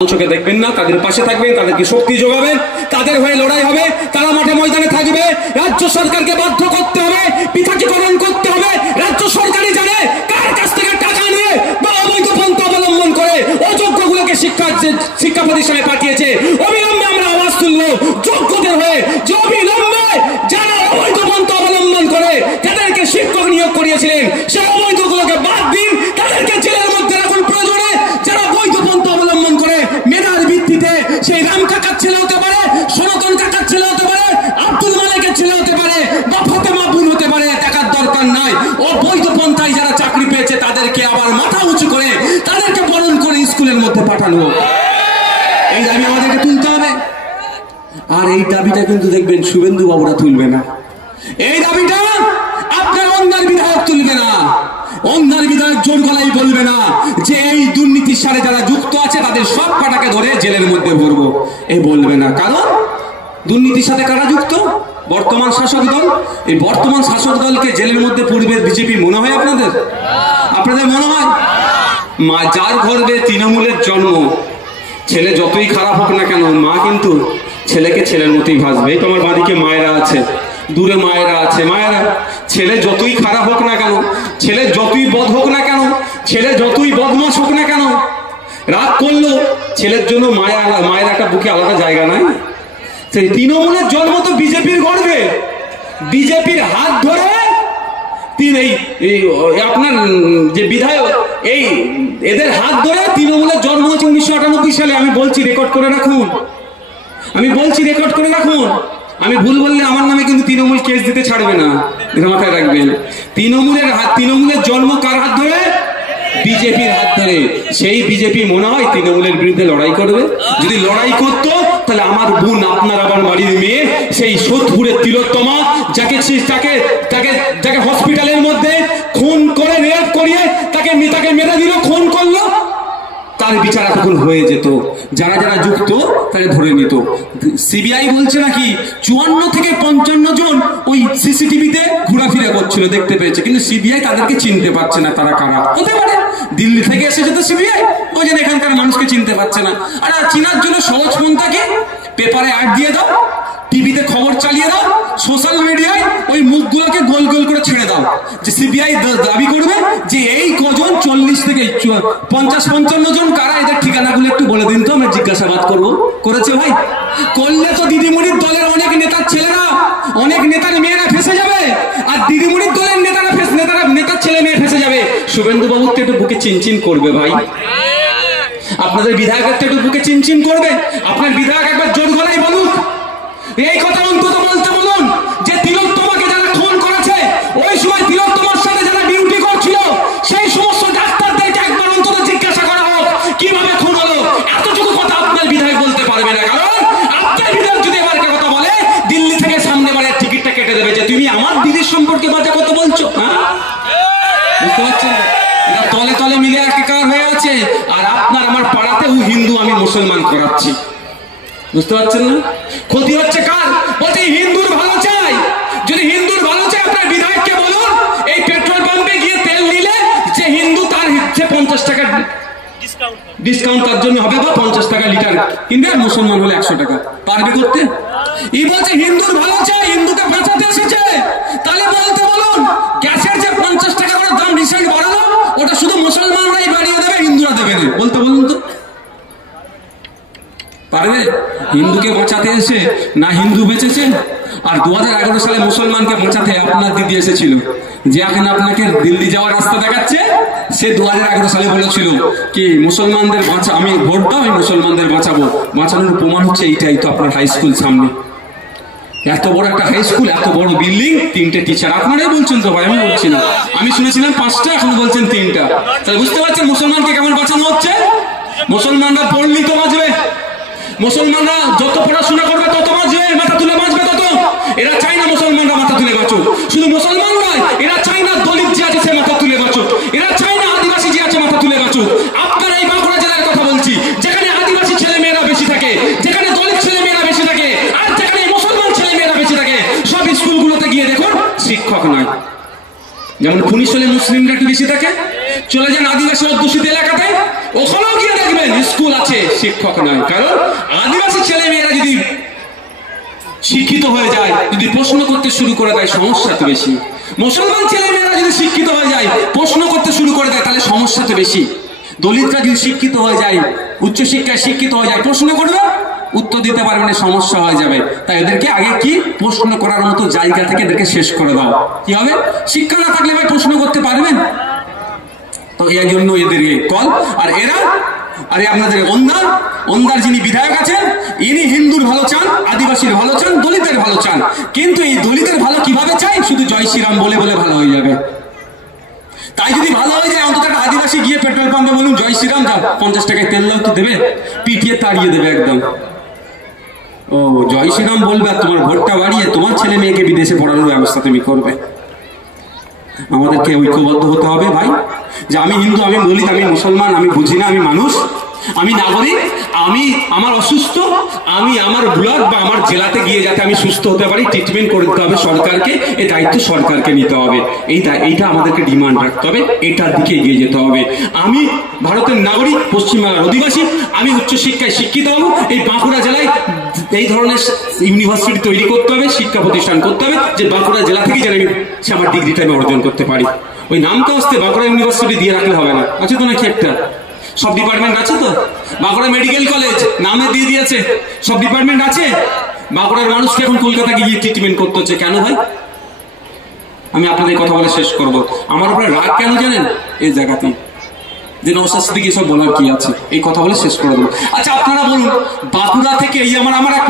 চোখে দেখবেন না, তাদের পাশে থাকবেন, তাদেরকে শক্তি যোগাবেন, তাদের হয়ে লড়াই হবে, তারা মাঠে ময়দানে থাকবে। রাজ্য সরকারকে বাধ্য করতে হবে, পৃথকীকরণ করতে হবে। রাজ্য সরকারই জানে কার কাছ থেকে টাকা নিয়ে বা অবৈধ পন্থা অবলম্বন করে অযোগ্যগুলোকে শিক্ষা প্রতিষ্ঠানে পাঠিয়েছে। অবিলম্বে আমরা আওয়াজ তুলবো যোগ্যদের হয়ে, যে অবিলম্বে যারা অবৈধ পন্থা অবলম্বন করে তাদেরকে শিক্ষক নিয়োগ করিয়েছিলেন সেই অবৈধগুলোকে বাদ দিন, তাদেরকে জেলের মধ্যে রাখুন। প্রয়োজনে যারা বৈধ পন্থা অবলম্বন করে মেধার ভিত্তিতে, সেই রাম কাকার ছেলে হতে পারে, সনাতন কাকার ছেলে হতে পারে, আব্দুল মালিকের ছেলে হতে পারে, বা ফাতেমা বোন হতে পারে, টাকার দরকার নাই। অবৈধ পন্থায় যারা চাকরি পেয়েছে তাদেরকে আবার মাথা উঁচু করে তাদেরকে বরণ করে স্কুলের মধ্যে পাঠানো, এই দাবি আমাদেরকে তুলতে হবে। আর এই দাবিটা কিন্তু দেখবেন শুভেন্দু বাবুরা তুলবে না, এই দাবিটা আপনার অন্যার বিধায়ক তুলবে না, অন্যার বিধায়ক জোর গলায় বলবে না যে এই দুর্নীতির সাথে যারা যুক্ত আছে তাদের সব কাটাকে ধরে জেলের মধ্যে ভরবো, এই বলবে না। কারণ দুর্নীতির সাথে কারা যুক্ত? বর্তমান শাসক দল। এই বর্তমান শাসক দলকে জেলের মধ্যে পূর্বে বিজেপি মনে হয় আপনাদের? আপনাদের মনে হয়? মা যার গর্ভে তৃণমূলের জন্ম, ছেলে যতই খারাপ হোক না কেন মা কিন্তু ছেলেকে ছেলের মতোই ভাসবে। এই তো আমার বাড়িতে মায়েরা আছে, দূরে মায়েরা আছে, মায়েরা ছেলে যতই খারাপ হোক না কেন, ছেলে যতই বদ হোক না কেন, ছেলে যতই বদমাশ হোক না কেন, রাগ করলো ছেলের জন্য মায়ের একটা বুকে আলাদা জায়গা নাই। সেই তৃণমূলের জন্ম তো বিজেপির গর্বে, বিজেপির হাত ধরে আপনার যে বিধায়ক, এই এদের হাত ধরে তৃণমূলের জন্ম হচ্ছে 1998 সালে। আমি বলছি রেকর্ড করে রাখুন, আমি বলছি রেকর্ড করে রাখুন। আমি ভুল বললে আমার নামে কিন্তু তৃণমূল কেস দিতে ছাড়বে না, মাথায় রাখবেন। তৃণমূলের জন্ম কার হাত ধরে? বিজেপির হাত ধরে। সেই বিজেপি মনে হয় তৃণমূলের বিরুদ্ধে লড়াই করবে? যদি লড়াই করতো তাহলে আমার বোন, আপনার আবার বাড়ির মেয়ে, সেই সোদপুরের তিলোত্তমা, যাকে হসপিটালের মধ্যে খুন করে রেপ করিয়ে তাকে মেরে দিল, খুন করলো, তার বিচার এতক্ষণ হয়ে যেত। যারা যারা যুক্ত তাকে ধরে নিত। সিবিআই বলছে নাকি 54 থেকে 55 জন ওই সিসিটিভিতে ঘোরাফেরা করছিল, দেখতে পেয়েছে, কিন্তু সিবিআই তাদেরকে চিনতে পারছে না তারা কারা। হতে পারে দিল্লি থেকে এসেছে তো সিবিআই, ওই জন্য এখানকার মানুষকে চিনতে পারছে না। আর চিনার জন্য সহজ পন্থাকে পেপারে অ্যাড দিয়ে দাও, টিভিতে খবর চালিয়ে দাও, সোশ্যাল মিডিয়ায় ওই মুখগুলোকে গোল গোল করে ছেড়ে দাও, যে সিবিআই দাবি করবে যে এই কজন 40 থেকে 50-55 জন কারা, এদের ঠিকানাগুলো একটু বলে দিন তো, আমরা জিজ্ঞাসাবাদ করবো। করেছে ভাই? করলে তো দিদিমণির দলের অনেক নেতার ছেলেরা, অনেক নেতার মেয়েরা ফেসে যাবে, আর দিদিমণির দলের নেতার ছেলে মেয়ে ফেসে যাবে। শুভেন্দু বাবুর তো একটু বুকে চিনচিন করবে ভাই, আপনাদের বিধায়কের তো একটু বুকে চিনচিন করবে। আপনার বিধায়ক একবার জোর গলায় বলুন, এই কথা অন্তত বলতে বলুন যে তিলোত্তমাকে যারা খুন করেছে, ওই সময় তিলোত্তমার সাথে যারা ডিউটি করছিল সেই সমস্ত ডাক্তারদেরকে একবার অন্তত জিজ্ঞাসা করা হোক কিভাবে খুন হলো। এতটুকু কথা আপনার বিধায়ক বলতে পারবে না, কারণ আপনার বিধায়ক যদি এবার কথা বলে দিল্লি থেকে সামনে বারের টিকিটটা কেটে দেবে, যে তুমি আমার দিদির সম্পর্কে বাজে কথা বলছো। হ্যাঁ, বুঝতে পারছেন? এরা তলে তলে মিলে একাকার হয়ে আছে। আর আপনার আমার পাড়াতেও হিন্দু আমি মুসলমান করাচ্ছি, বুঝতে পারছেন না? ক্ষতি হচ্ছে কার? বলতে হিন্দুর ভালো চাই। যদি হিন্দুর ভালো চাই আপনার বিধায়ককে বলুন এই পেট্রোল পাম্পে গিয়ে তেল নিলে যে হিন্দু তার 50 টাকা ডিসকাউন্ট তার জন্য হবে, বা 50 টাকা লিটার কিনবে, মুসলমান হলে 100 টাকা। পারবে করতে? এই বলছে হিন্দুর ভালো চাই, হিন্দুকে বাঁচাতে এসেছে। তাহলে বলতে বলুন গ্যাসের যে 50 টাকা করে দাম রিসেন্ট বাড়ালো, ওটা শুধু মুসলমানরাই বাড়িয়ে দেবে, হিন্দুরা দেবে না। বলতে বলুন তো পারবে? হিন্দুকে বাঁচাতে এসে না হিন্দু বেঁচেছে। আর 2011 সালে মুসলমানকে বাঁচাতে আপনার দিদি এসেছিল, যে এখন আপনাকে দিল্লি যাওয়ার রাস্তা দেখাচ্ছে, সে 2011 সালে বলেছিল কি মুসলমানদের আমি ভোট দাও, আমি মুসলমানদের বাঁচাবো। বাঁচানোর প্রমাণ হচ্ছে এইটাই তো, আপনার হাই স্কুল সামনে এত বড় একটা হাই স্কুল, এত বড় বিল্ডিং, 3টে টিচার। আপনারাই বলছেন তো ভাই, আমি বলছি না। আমি শুনেছিলাম 5টা, এখন বলছেন 3টা। তাহলে বুঝতে পারছেন মুসলমানকে কেমন বাঁচানো হচ্ছে। মুসলমানরা পড়লি তো বাঁচবে, মুসলমানরা যত পড়াশোনা করবে তত বাঁচবে, মাথা তুলে বাঁচবে তত। এরা চাই না মুসলমানরা মাথা তুলে বাঁচুক। শুধু মুসলমান নয়, এরা চাই না দলিত যে আছে সে মাথা তুলে বাঁচুক, এরা চাই না আদিবাসী যে আছে মাথা তুলে বাঁচুক। আপনার এই বাঁকুড়া জেলার কথা বলছি, যেখানে আদিবাসী ছেলে মেয়েরা বেশি থাকে, যেখানে দলিত ছেলে মেয়েরা বেশি থাকে, আর যেখানে মুসলমান ছেলে মেয়েরা বেশি থাকে, সব স্কুলগুলোতে গিয়ে দেখুন শিক্ষক নয়। যেমন 19 সালে মুসলিমরা একটু বেশি থাকে, চলে যান আদিবাসী অধ্যুষিত এলাকাতে, ওখানেও গিয়ে দেখবেন স্কুল আছে, শিক্ষক নয়। কারণ আদিবাসী ছেলে মেয়েরা যদি শিক্ষিত হয়ে যায়, যদি প্রশ্ন করতে শুরু করে দেয়, সমস্যা তো বেশি। মুসলমান ছেলে মেয়েরা যদি শিক্ষিত হয়ে যায়, প্রশ্ন করতে শুরু করে দেয়, তাহলে সমস্যা তো বেশি। দলিতরা যদি শিক্ষিত হয়ে যায়, উচ্চশিক্ষায় শিক্ষিত হয়ে যায়, প্রশ্ন করবে, উত্তর দিতে পারবে না, সমস্যা হয়ে যাবে। তাই এদেরকে আগে কি প্রশ্ন করার মতো জায়গা থেকে এদেরকে শেষ করে দাও। কি হবে? শিক্ষা না থাকলে ভাই প্রশ্ন করতে পারবেন? তো এই জন্য এদের কল। আর এরা, আরে আপনাদের ওন্দার যিনি বিধায়ক আছেন, ইনি হিন্দুর ভালো চান, আদিবাসীর ভালো চান, দলিতের ভালো চান। কিন্তু এই দলিতের ভালো কিভাবে চাই? শুধু জয় শ্রীরাম বলে বলে ভালো হয়ে যাবে। তাই যদি ভালো হয়ে যায়, অন্তত একটা আদিবাসী গিয়ে পেট্রোল পাম্পে বলুন জয় শ্রীরাম, যাও 50 টাকায় তেল দাও, তো দেবে? পিটিয়ে তাড়িয়ে দেবে একদম। ও জয় শ্রীরাম বলবে আর তোমার ভোটটা বাড়িয়ে তোমার ছেলে মেয়েকে বিদেশে পড়ানোর ব্যবস্থা তুমি করবে। আমাদেরকে ঐক্যবদ্ধ হতে হবে ভাই, যে আমি হিন্দু, আমি দলিত, আমি মুসলমান, আমি বুঝি না, আমি মানুষ, আমি নাগরিক, আমি আমার অসুস্থ, আমি আমার ব্লক বা আমার জেলাতে গিয়ে যাতে আমি সুস্থ হতে পারি, ট্রিটমেন্ট করে দিতে হবে সরকারকে। এই দায়িত্ব সরকারকে নিতে হবে। এইটা আমাদেরকে ডিমান্ড রাখতে হবে, এটার দিকে এগিয়ে যেতে হবে। আমি ভারতের নাগরিক, পশ্চিমবাংলার অধিবাসী, আমি উচ্চশিক্ষায় শিক্ষিত হব। এই বাঁকুড়া জেলায় এই ধরনের ইউনিভার্সিটি তৈরি করতে হবে, শিক্ষা প্রতিষ্ঠান করতে হবে, যে বাঁকুড়া জেলা থেকে যেন আমি আমার ডিগ্রিটা আমি অর্জন করতে পারি। ওই নামটা আসতে বাঁকুড়া ইউনিভার্সিটি দিয়ে রাখলে হবে না। আছে তো নাকি একটা? সব ডিপার্টমেন্ট আছে তো? বাঁকুড়া মেডিকেল কলেজ নামে দিয়ে দিয়েছে, সব ডিপার্টমেন্ট আছে। বাঁকুড়ার মানুষকে এখন কলকাতা গিয়ে ট্রিটমেন্ট করতে হচ্ছে কেন ভাই? আমি আপনাদের কথা বলে শেষ করব। আমার উপরে রাগ কেন জানেন? এই জায়গাতেই যে নওশাদ সিদ্দিকী সব বলার কি আছে, এই কথা বলে শেষ করে দেবো। আচ্ছা আপনারা বলুন, বাঁকুড়া থেকে এই আমার এক